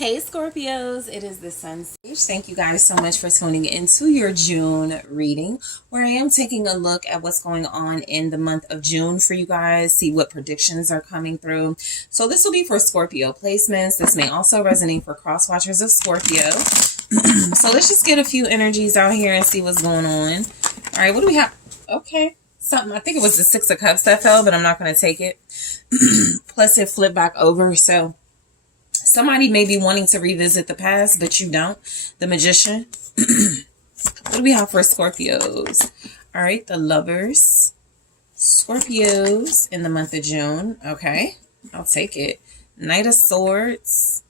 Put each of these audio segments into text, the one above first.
Hey Scorpios, it is the SunSage. Thank you guys so much for tuning into your June reading, where I am taking a look at what's going on in the month of June for you guys, see what predictions are coming through. So this will be for Scorpio placements. This may also resonate for cross watchers of Scorpio. So let's just get a few energies out here and see what's going on. All right, what do we have? Okay, something. I think it was the Six of Cups that fell, but I'm not going to take it. Plus it flipped back over, so somebody may be wanting to revisit the past, but you don't. The Magician. What do we have for Scorpios? All right, the Lovers. Scorpios in the month of June. Okay, I'll take it. Knight of Swords.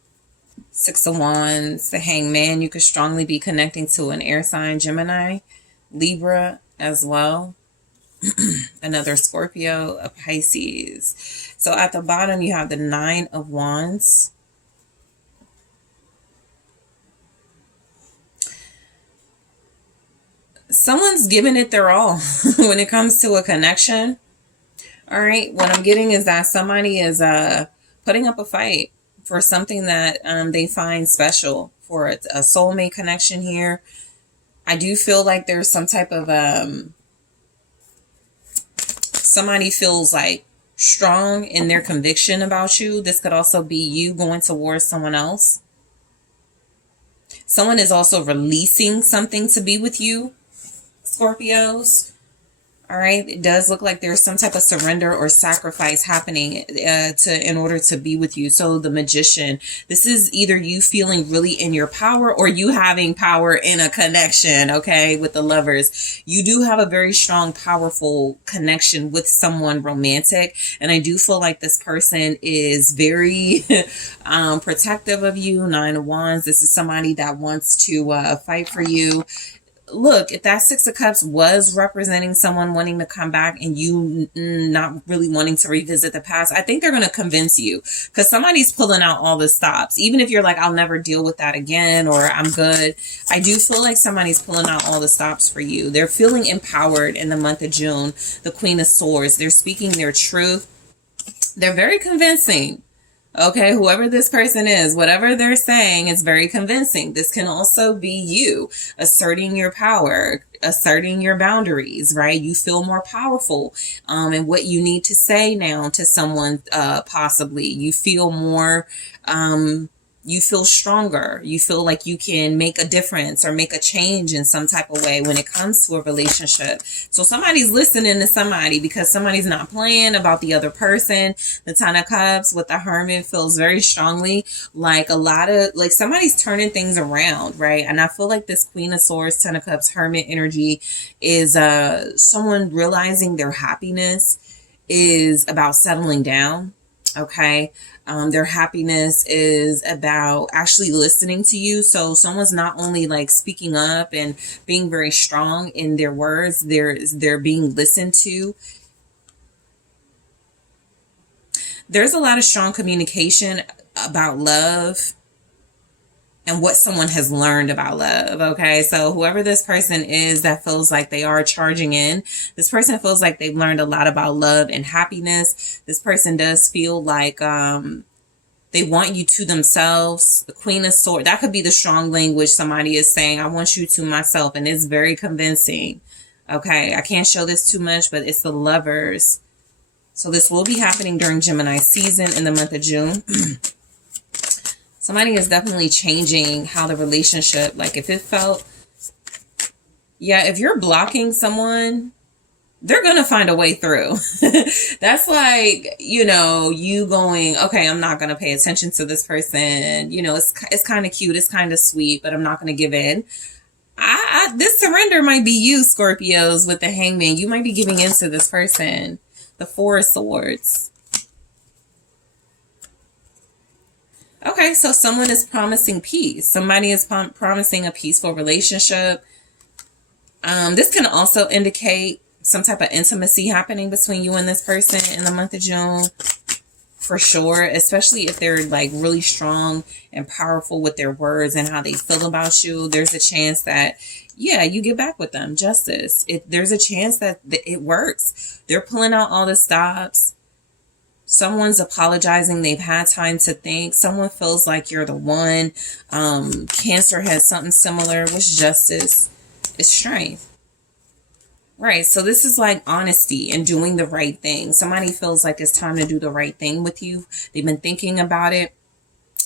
Six of Wands. The Hangman. You could strongly be connecting to an air sign, Gemini. Libra as well. Another Scorpio, a Pisces. So at the bottom, you have the Nine of Wands. Someone's giving it their all when it comes to a connection. All right. What I'm getting is that somebody is putting up a fight for something that they find special, for a soulmate connection here. I do feel like there's some type of somebody feels like strong in their conviction about you. This could also be you going towards someone else. Someone is also releasing something to be with you, Scorpios. All right. It does look like there's some type of surrender or sacrifice happening in order to be with you. So the Magician, this is either you feeling really in your power or you having power in a connection. Okay. With the Lovers, you do have a very strong, powerful connection with someone romantic. And I do feel like this person is very protective of you. Nine of Wands. This is somebody that wants to fight for you. Look, if that Six of Cups was representing someone wanting to come back and you not really wanting to revisit the past, I think they're going to convince you, because somebody's pulling out all the stops. Even if you're like, I'll never deal with that again, or I'm good. I do feel like somebody's pulling out all the stops for you. They're feeling empowered in the month of June. The Queen of Swords, they're speaking their truth. They're very convincing. Okay, whoever this person is, whatever they're saying is very convincing. This can also be you asserting your power, asserting your boundaries, right? You feel more powerful in what you need to say now to someone, possibly. You feel more, you feel stronger. You feel like you can make a difference or make a change in some type of way when it comes to a relationship. So somebody's listening to somebody because somebody's not playing about the other person. The Ten of Cups with the Hermit feels very strongly like like somebody's turning things around, right? And I feel like this Queen of Swords, Ten of Cups, Hermit energy is someone realizing their happiness is about settling down. Okay. Their happiness is about actually listening to you. So someone's not only like speaking up and being very strong in their words, they're being listened to. There's a lot of strong communication about love and what someone has learned about love. Okay. So whoever this person is that feels like they are charging in, this person feels like they've learned a lot about love and happiness. This person does feel like, they want you to themselves. The Queen of Swords, that could be the strong language somebody is saying, I want you to myself. And it's very convincing. Okay. I can't show this too much, but it's the Lovers. So this will be happening during Gemini season in the month of June. Somebody is definitely changing how the relationship, like if it felt, yeah, if you're blocking someone, they're going to find a way through. That's like, you know, you going, okay, I'm not going to pay attention to this person. You know, it's kind of cute. It's kind of sweet, but I'm not going to give in. This surrender might be you, Scorpios, with the Hangman. You might be giving in to this person. The Four of Swords. Okay, so someone is promising peace. Somebody is promising a peaceful relationship. This can also indicate some type of intimacy happening between you and this person in the month of June, for sure, especially if they're like really strong and powerful with their words and how they feel about you. There's a chance that, yeah, you get back with them. Justice. There's a chance that it works. They're pulling out all the stops. Someone's apologizing. They've had time to think. Someone feels like you're the one. Cancer has something similar. What's justice? It's strength. Right. So this is like honesty and doing the right thing. Somebody feels like it's time to do the right thing with you. They've been thinking about it.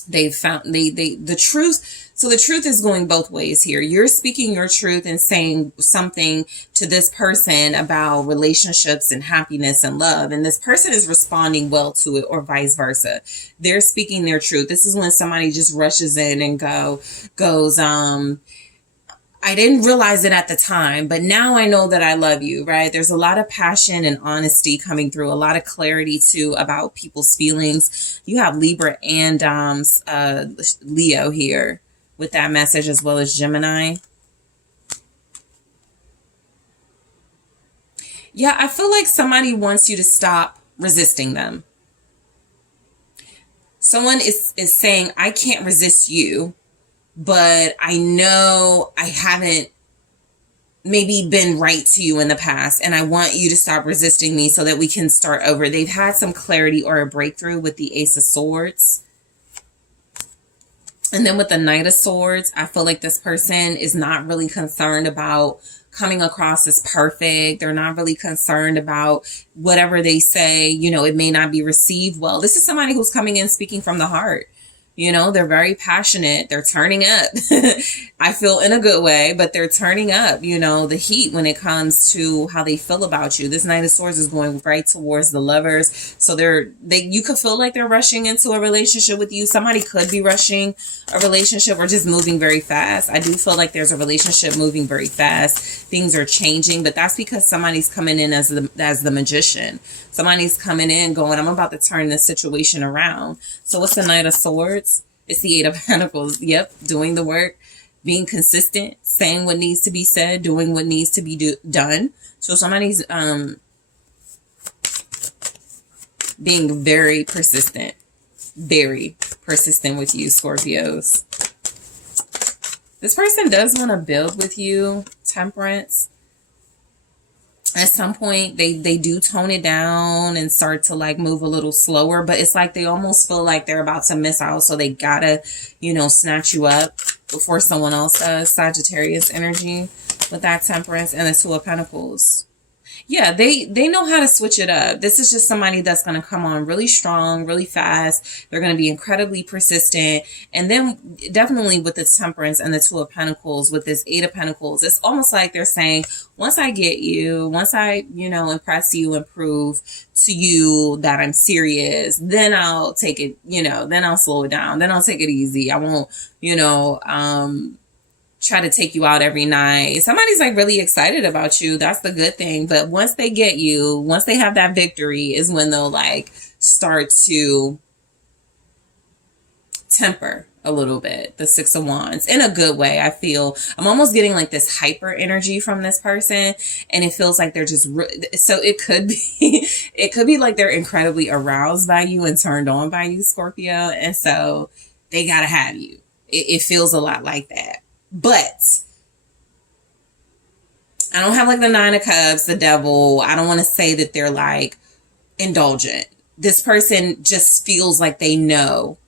They've found the truth. So the truth is going both ways here. You're speaking your truth and saying something to this person about relationships and happiness and love. And this person is responding well to it, or vice versa. They're speaking their truth. This is when somebody just rushes in and goes, I didn't realize it at the time, but now I know that I love you, right? There's a lot of passion and honesty coming through, a lot of clarity too about people's feelings. You have Libra and Leo here with that message, as well as Gemini. Yeah, I feel like somebody wants you to stop resisting them. Someone is saying, I can't resist you, but I know I haven't maybe been right to you in the past, and I want you to stop resisting me so that we can start over. They've had some clarity or a breakthrough with the Ace of Swords. And then with the Knight of Swords, I feel like this person is not really concerned about coming across as perfect. They're not really concerned about whatever they say. You know, it may not be received well. This is somebody who's coming in speaking from the heart. You know, they're very passionate. They're turning up. I feel in a good way, but they're turning up, you know, the heat when it comes to how they feel about you. This Knight of Swords is going right towards the lovers. So you could feel like they're rushing into a relationship with you. Somebody could be rushing a relationship or just moving very fast. I do feel like there's a relationship moving very fast. Things are changing, but that's because somebody's coming in as the magician. Somebody's coming in going, I'm about to turn this situation around. So what's the Knight of Swords? It's the Eight of Pentacles. Yep. Doing the work, being consistent, saying what needs to be said, doing what needs to be done. So somebody's being very persistent with you, Scorpios. This person does want to build with you, Temperance. At some point, they do tone it down and start to like move a little slower, but it's like they almost feel like they're about to miss out. So they gotta, you know, snatch you up before someone else does. Sagittarius energy with that Temperance and the Two of Pentacles. Yeah, they know how to switch it up. This is just somebody that's going to come on really strong, really fast. They're going to be incredibly persistent. And then definitely with the Temperance and the Two of Pentacles, with this Eight of Pentacles, it's almost like they're saying, once I get you, once I, you know, impress you and prove to you that I'm serious, then I'll take it, you know, then I'll slow it down. Then I'll take it easy. I won't, you know, try to take you out every night. Somebody's like really excited about you. That's the good thing. But once they get you, once they have that victory is when they'll like start to temper a little bit. The Six of Wands in a good way. I feel I'm almost getting like this hyper energy from this person, and it feels like they're just so it could be like they're incredibly aroused by you and turned on by you, Scorpio, and so they gotta have you. It feels a lot like that. But I don't have like the Nine of Cups, the Devil. I don't want to say that they're like indulgent. This person just feels like they know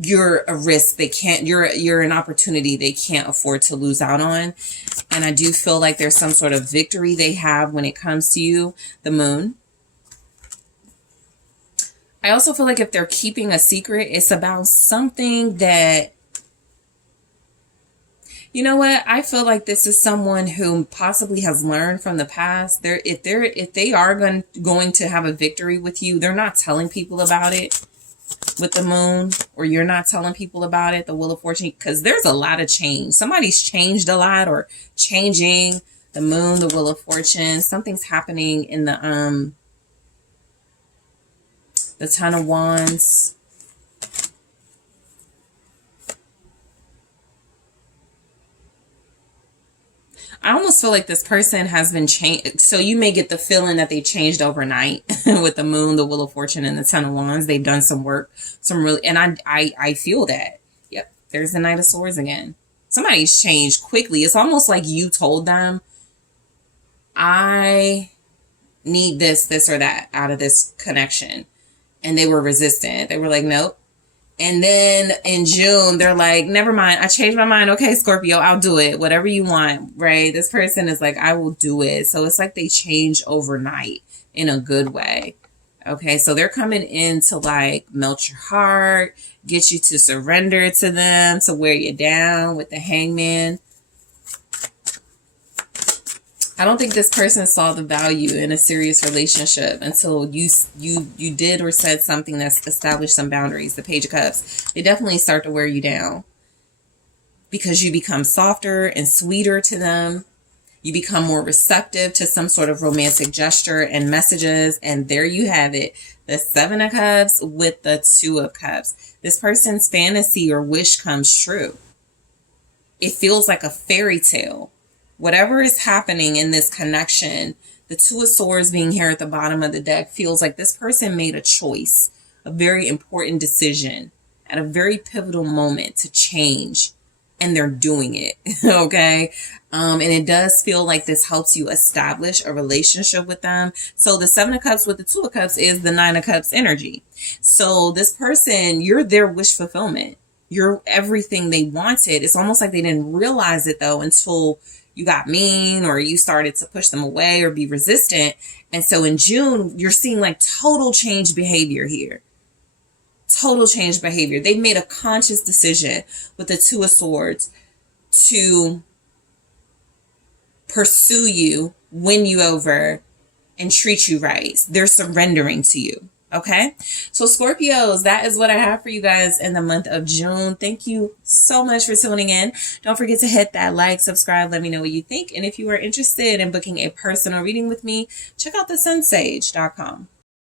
you're a risk they can't, you're an opportunity they can't afford to lose out on. And I do feel like there's some sort of victory they have when it comes to you, the Moon. I also feel like if they're keeping a secret, it's about something that, you know what? I feel like this is someone who possibly has learned from the past. If they are going to have a victory with you, they're not telling people about it with the Moon, or you're not telling people about it, the Wheel of Fortune, because there's a lot of change. Somebody's changed a lot or changing. The Moon, the Wheel of Fortune, something's happening in the Ten of Wands. I almost feel like this person has been changed. So you may get the feeling that they changed overnight with the Moon, the Wheel of Fortune, and the Ten of Wands. They've done some work, and I feel that. Yep. There's the Knight of Swords again. Somebody's changed quickly. It's almost like you told them, I need this or that out of this connection. and they were resistant. They were like, nope. And then in June, they're like, never mind. I changed my mind. Okay, Scorpio, I'll do it. Whatever you want, right? This person is like, I will do it. So it's like they change overnight in a good way. Okay, so they're coming in to like melt your heart, get you to surrender to them, to wear you down with the Hangman. I don't think this person saw the value in a serious relationship until you did or said something that's established some boundaries. The Page of Cups, they definitely start to wear you down because you become softer and sweeter to them. You become more receptive to some sort of romantic gesture and messages. And there you have it. The Seven of Cups with the Two of Cups. This person's fantasy or wish comes true. It feels like a fairy tale. Whatever is happening in this connection, the Two of Swords being here at the bottom of the deck feels like this person made a choice, a very important decision at a very pivotal moment to change. And they're doing it, okay? And it does feel like this helps you establish a relationship with them. So the Seven of Cups with the Two of Cups is the Nine of Cups energy. So this person, you're their wish fulfillment. You're everything they wanted. It's almost like they didn't realize it, though, until you got mean or you started to push them away or be resistant. And so in June, you're seeing like total change behavior here. Total change behavior. They've made a conscious decision with the Two of Swords to pursue you, win you over, and treat you right. They're surrendering to you. Okay? So Scorpios, that is what I have for you guys in the month of June. Thank you so much for tuning in. Don't forget to hit that like, subscribe, let me know what you think. And if you are interested in booking a personal reading with me, check out TheSunSage.com.